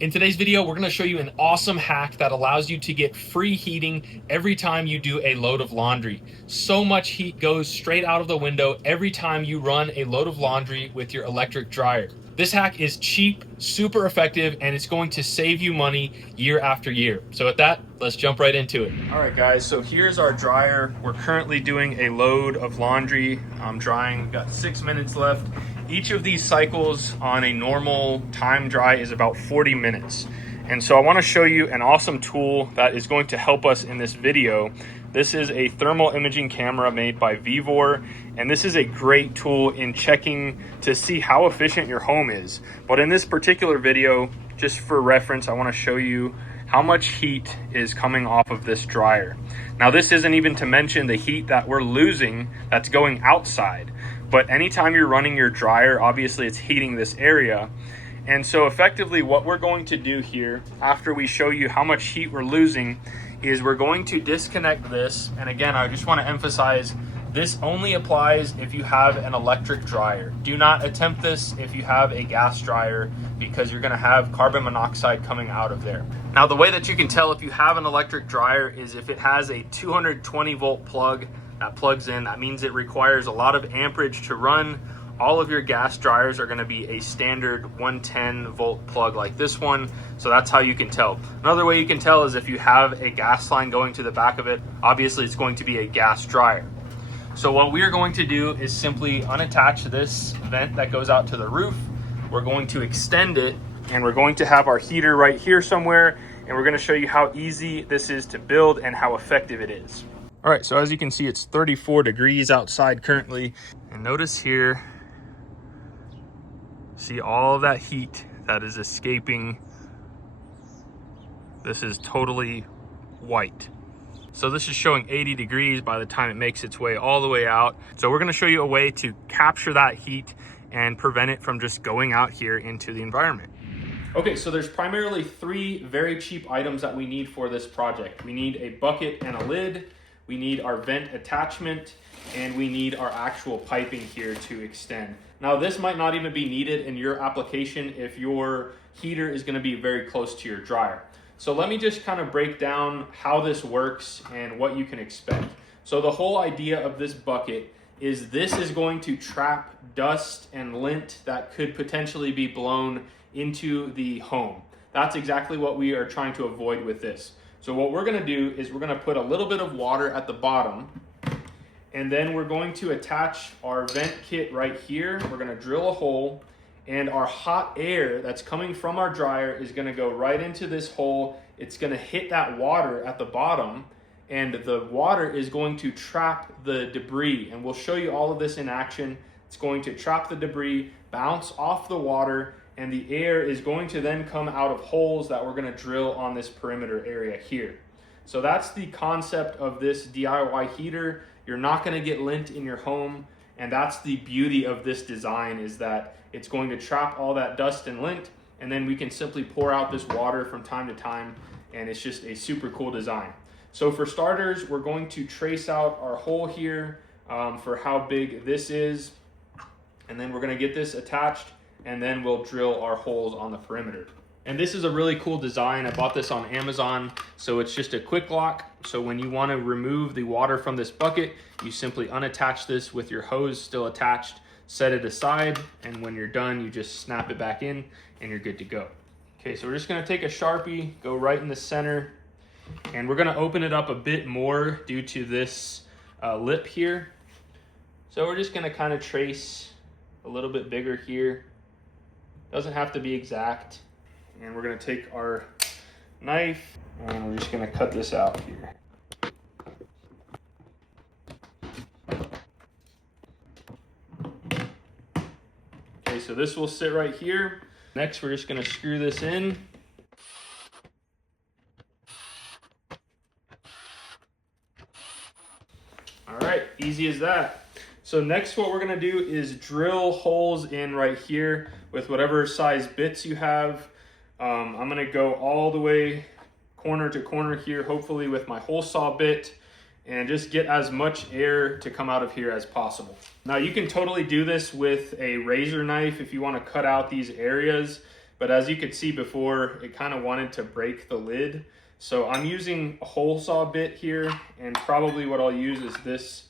In today's video, we're going to show you an awesome hack that allows you to get free heating every time you do a load of laundry. So much heat goes straight out of the window every time you run a load of laundry with your electric dryer. This hack is cheap, super effective, and it's going to save you money year after year. So with that, let's jump right into it. All right, guys, so here's our dryer. We're currently doing a load of laundry. I'm drying, we've got 6 minutes left. Each of these cycles on a normal time dry is about 40 minutes. And so I want to show you an awesome tool that is going to help us in this video. This is a thermal imaging camera made by Vivor, and this is a great tool in checking to see how efficient your home is. But in this particular video, just for reference, I want to show you how much heat is coming off of this dryer. Now, this isn't even to mention the heat that we're losing that's going outside. But anytime you're running your dryer, obviously it's heating this area. And so effectively what we're going to do here, after we show you how much heat we're losing, is we're going to disconnect this. And again, I just want to emphasize, this only applies if you have an electric dryer. Do not attempt this if you have a gas dryer, because you're going to have carbon monoxide coming out of there. Now, the way that you can tell if you have an electric dryer is if it has a 220 volt plug that plugs in. That means it requires a lot of amperage to run. All of your gas dryers are going to be a standard 110 volt plug like this one. So that's how you can tell. Another way you can tell is if you have a gas line going to the back of it, obviously it's going to be a gas dryer. So what we are going to do is simply unattach this vent that goes out to the roof. We're going to extend it, and we're going to have our heater right here somewhere. And we're going to show you how easy this is to build and how effective it is. All right, so as you can see, it's 34 degrees outside currently. And notice here, see all of that heat that is escaping. This is totally white. So this is showing 80 degrees by the time it makes its way all the way out. So we're gonna show you a way to capture that heat and prevent it from just going out here into the environment. Okay, so there's primarily three very cheap items that we need for this project. We need a bucket and a lid. We need our vent attachment, and we need our actual piping here to extend. Now, this might not even be needed in your application if your heater is going to be very close to your dryer. So let me just kind of break down how this works and what you can expect. So the whole idea of this bucket is this is going to trap dust and lint that could potentially be blown into the home. That's exactly what we are trying to avoid with this. So what we're gonna do is we're gonna put a little bit of water at the bottom, and then we're going to attach our vent kit right here. We're gonna drill a hole, and our hot air that's coming from our dryer is gonna go right into this hole. It's gonna hit that water at the bottom, and the water is going to trap the debris. And we'll show you all of this in action. It's going to trap the debris, bounce off the water, and the air is going to then come out of holes that we're going to drill on this perimeter area here. So that's the concept of this DIY heater. You're not going to get lint in your home, and that's the beauty of this design, is that it's going to trap all that dust and lint, and then we can simply pour out this water from time to time, and it's just a super cool design. So for starters, we're going to trace out our hole here for how big this is, and then we're going to get this attached, and then we'll drill our holes on the perimeter. And this is a really cool design. I bought this on Amazon. So it's just a quick lock. So when you want to remove the water from this bucket, you simply unattach this with your hose still attached, set it aside, and when you're done, you just snap it back in and you're good to go. Okay, so we're just gonna take a Sharpie, go right in the center, and we're gonna open it up a bit more due to this lip here. So we're just gonna kind of trace a little bit bigger here. Doesn't have to be exact. And we're gonna take our knife and we're just gonna cut this out here. Okay, so this will sit right here. Next, we're just gonna screw this in. All right, easy as that. So next what we're gonna do is drill holes in right here with whatever size bits you have. I'm gonna go all the way corner to corner here, hopefully with my hole saw bit, and just get as much air to come out of here as possible. Now you can totally do this with a razor knife if you wanna cut out these areas. but as you could see before, it kind of wanted to break the lid. So I'm using a hole saw bit here, and probably what I'll use is this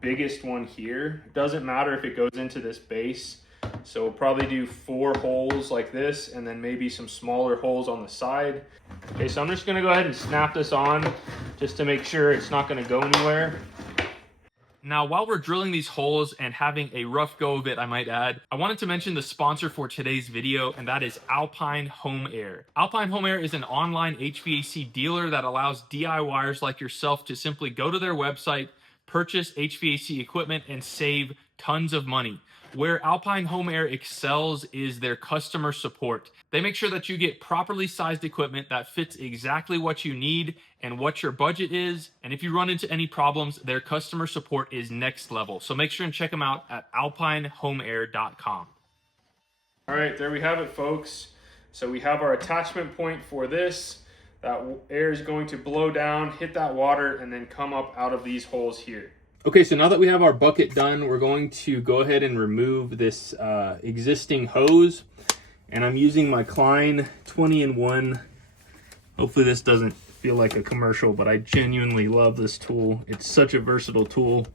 biggest one here. It doesn't matter if it goes into this base. So we'll probably do 4 holes like this, and then maybe some smaller holes on the side. Okay, so I'm just gonna go ahead and snap this on just to make sure it's not gonna go anywhere. Now, while we're drilling these holes and having a rough go of it, I might add, I wanted to mention the sponsor for today's video, and that is Alpine Home Air. Alpine Home Air is an online HVAC dealer that allows DIYers like yourself to simply go to their website, purchase HVAC equipment, and save tons of money. Where Alpine Home Air excels is their customer support. They make sure that you get properly sized equipment that fits exactly what you need and what your budget is. And if you run into any problems, their customer support is next level. So make sure and check them out at alpinehomeair.com. All right, there we have it, folks. So we have our attachment point for this. That air is going to blow down, hit that water, and then come up out of these holes here. Okay, so now that we have our bucket done, we're going to go ahead and remove this existing hose. And I'm using my Klein 20-in-1. Hopefully this doesn't feel like a commercial, but I genuinely love this tool. It's such a versatile tool.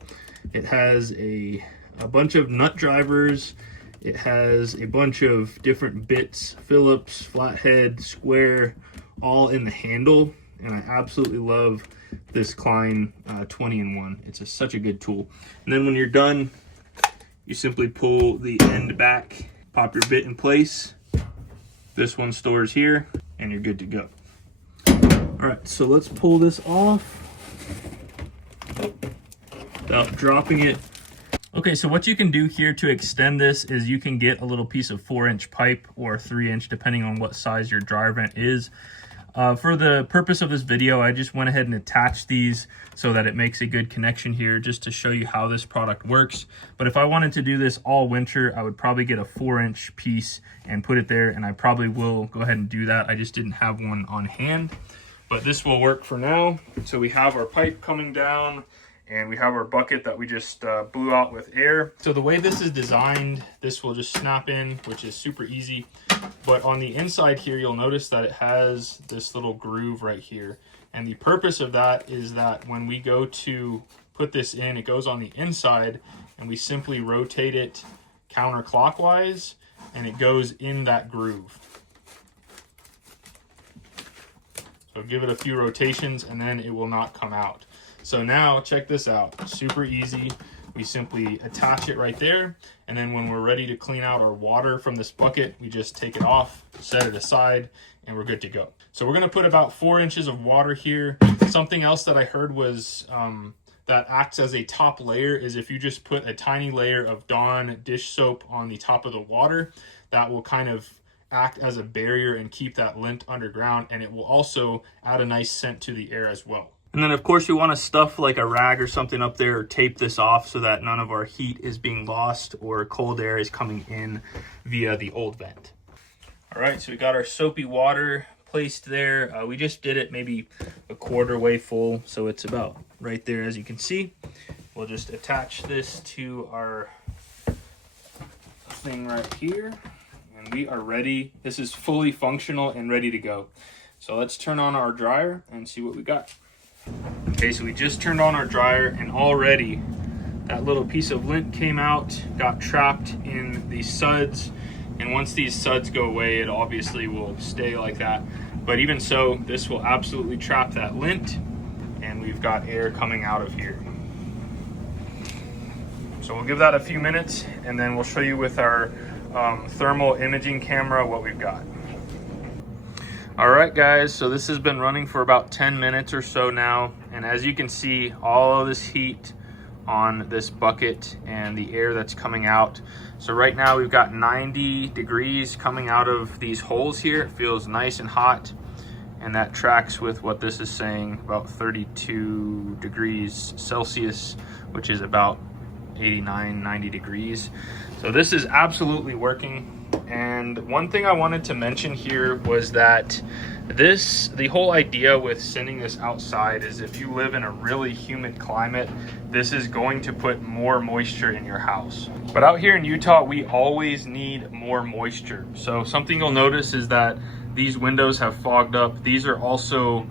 It has a bunch of nut drivers. It has a bunch of different bits, Phillips, flathead, square, all in the handle. And I absolutely love this Klein 20-in-1. It's such a good tool. And then when you're done, you simply pull the end back, pop your bit in place. This one stores here, and you're good to go. All right, so let's pull this off without dropping it. Okay, so what you can do here to extend this is you can get a little piece of 4-inch pipe or 3-inch, depending on what size your dryer vent is. For the purpose of this video, I just went ahead and attached these so that it makes a good connection here, just to show you how this product works. But if I wanted to do this all winter, I would probably get a 4-inch piece and put it there, and I probably will go ahead and do that. I just didn't have one on hand, but this will work for now. So we have our pipe coming down, and we have our bucket that we just blew out with air. So the way this is designed, this will just snap in, which is super easy. But on the inside here, you'll notice that it has this little groove right here. And the purpose of that is that when we go to put this in, it goes on the inside, and we simply rotate it counterclockwise, and it goes in that groove. So give it a few rotations, and then it will not come out. So now check this out, super easy. We simply attach it right there, and then when we're ready to clean out our water from this bucket, we just take it off, set it aside, and we're good to go. So we're gonna put about 4 inches of water here. Something else that I heard was that acts as a top layer is if you just put a tiny layer of Dawn dish soap on the top of the water, that will kind of act as a barrier and keep that lint underground, and it will also add a nice scent to the air as well. And then of course we want to stuff like a rag or something up there, or tape this off so that none of our heat is being lost or cold air is coming in via the old vent. All right, so we got our soapy water placed there. We just did it maybe a quarter way full, so it's about right there as you can see. We'll just attach this to our thing right here, and we are ready. This is fully functional and ready to go. So let's turn on our dryer and see what we got. Okay, so we just turned on our dryer, and already that little piece of lint came out, got trapped in the suds, and once these suds go away, it obviously will stay like that. But even so, this will absolutely trap that lint, and we've got air coming out of here. So we'll give that a few minutes, and then we'll show you with our thermal imaging camera what we've got. All right, guys, so this has been running for about 10 minutes or so now, and as you can see, all of this heat on this bucket and the air that's coming out. So right now we've got 90 degrees coming out of these holes here. It feels nice and hot, and that tracks with what this is saying, about 32 degrees Celsius, which is about 89, 90 degrees. So this is absolutely working. And one thing I wanted to mention here was that The whole idea with sending this outside is if you live in a really humid climate, this is going to put more moisture in your house. But out here in Utah, we always need more moisture. So something you'll notice is that these windows have fogged up. These are also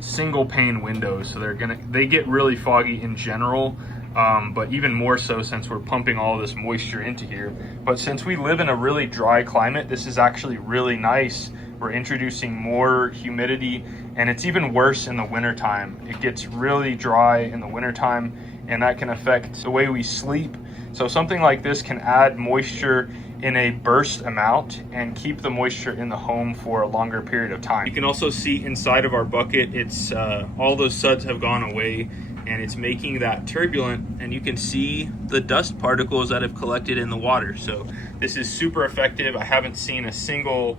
single pane windows, so they get really foggy in general. But even more so since we're pumping all this moisture into here. But since we live in a really dry climate, this is actually really nice. We're introducing more humidity, and it's even worse in the wintertime. It gets really dry in the wintertime, and that can affect the way we sleep. So something like this can add moisture in a burst amount and keep the moisture in the home for a longer period of time. You can also see inside of our bucket, it's all those suds have gone away, and it's making that turbulent, and you can see the dust particles that have collected in the water. So this is super effective. I haven't seen a single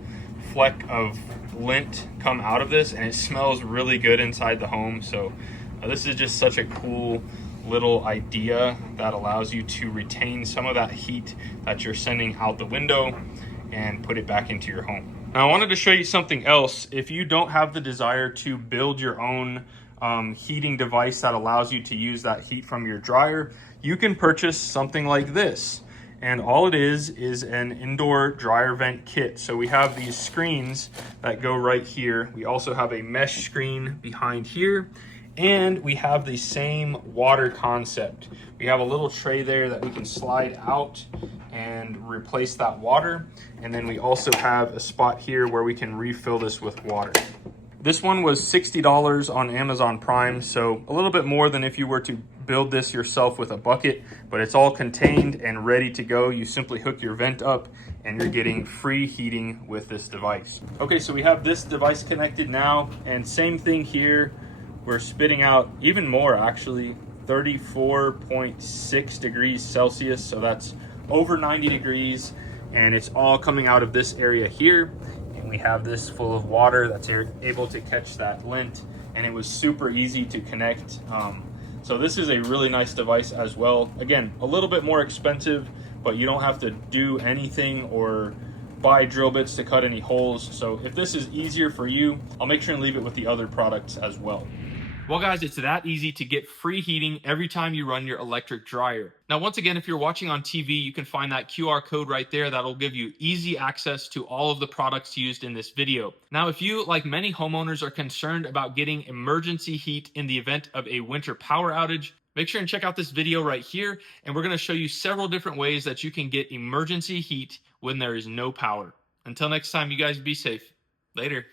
fleck of lint come out of this, and it smells really good inside the home. So this is just such a cool little idea that allows you to retain some of that heat that you're sending out the window and put it back into your home. Now I wanted to show you something else. If you don't have the desire to build your own heating device that allows you to use that heat from your dryer, you can purchase something like this. And all it is an indoor dryer vent kit. So we have these screens that go right here. We also have a mesh screen behind here, and we have the same water concept. We have a little tray there that we can slide out and replace that water. And then we also have a spot here where we can refill this with water. This one was $60 on Amazon Prime, so a little bit more than if you were to build this yourself with a bucket, but it's all contained and ready to go. You simply hook your vent up and you're getting free heating with this device. Okay, so we have this device connected now, and same thing here. We're spitting out even more, actually, 34.6 degrees Celsius, so that's over 90 degrees, and it's all coming out of this area here. We have this full of water that's able to catch that lint, and it was super easy to connect. So this is a really nice device as well. Again, a little bit more expensive, but you don't have to do anything or buy drill bits to cut any holes. So if this is easier for you, I'll make sure and leave it with the other products as well. Well guys, it's that easy to get free heating every time you run your electric dryer. Now once again, if you're watching on TV, you can find that QR code right there that'll give you easy access to all of the products used in this video. Now if you, like many homeowners, are concerned about getting emergency heat in the event of a winter power outage, make sure and check out this video right here, and we're going to show you several different ways that you can get emergency heat when there is no power. Until next time, you guys be safe. Later.